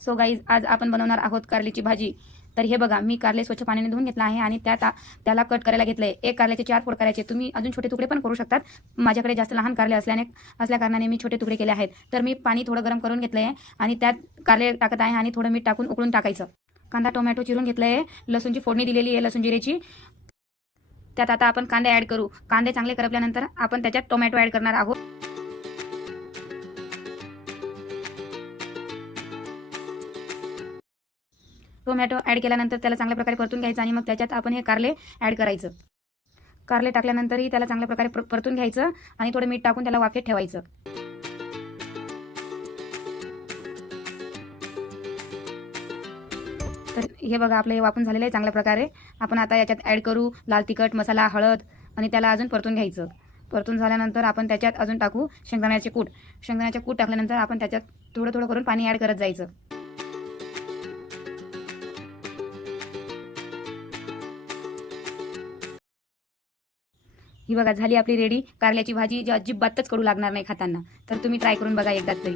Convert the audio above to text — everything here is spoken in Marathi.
सो गाईज आज आपण बनवणार आहोत कारल्याची भाजी. तर हे बघा मी कारले स्वच्छ पाण्याने धुवून घेतला आहे आणि त्यात त्याला कट करायला घेतलं आहे एक कारल्याचे चार फोड करायचे. तुम्ही अजून छोटे तुकडे पण करू शकतात. माझ्याकडे जास्त लहान कारले असल्याने असल्या कारणाने मी छोटे तुकडे केले आहेत. तर मी पाणी थोडं गरम करून घेतलं आहे आणि त्यात कारले टाकत आहे आणि थोडं मीठ टाकून उकळून टाकायचं. कांदा टोमॅटो चिरून घेतलं आहे लसूणची फोडणी दिलेली आहे लसूण जिरेची. त्यात आता आपण कांदे ॲड करू. कांदे चांगले करपल्यानंतर आपण त्याच्यात टोमॅटो ॲड करणार आहोत. टोमॅटो ॲड केल्यानंतर त्याला चांगल्या प्रकारे परतून घ्यायचं आणि मग त्याच्यात आपण हे कारले ॲड करायचं. कारले टाकल्यानंतरही त्याला चांगल्या प्रकारे पर- परतून घ्यायचं आणि थोडं मीठ टाकून त्याला वाफेत ठेवायचं. तर हे बघा आपलं हे वापून झालेलं आहे चांगल्या प्रकारे. आपण आता याच्यात ॲड करू लाल तिखट मसाला हळद आणि त्याला अजून परतून घ्यायचं. परतून झाल्यानंतर आपण त्याच्यात अजून टाकू शेंगदाण्याचे कूट. शेंगदाण्याचे कूट टाकल्यानंतर आपण त्याच्यात थोडं थोडं करून पाणी ॲड करत जायचं. ही बघा झाली आपली रेडी कारल्याची भाजी जी अजिबातच कडू लागणार नाही खाताना. तर तुम्ही ट्राय करून बघा एकदा तरी.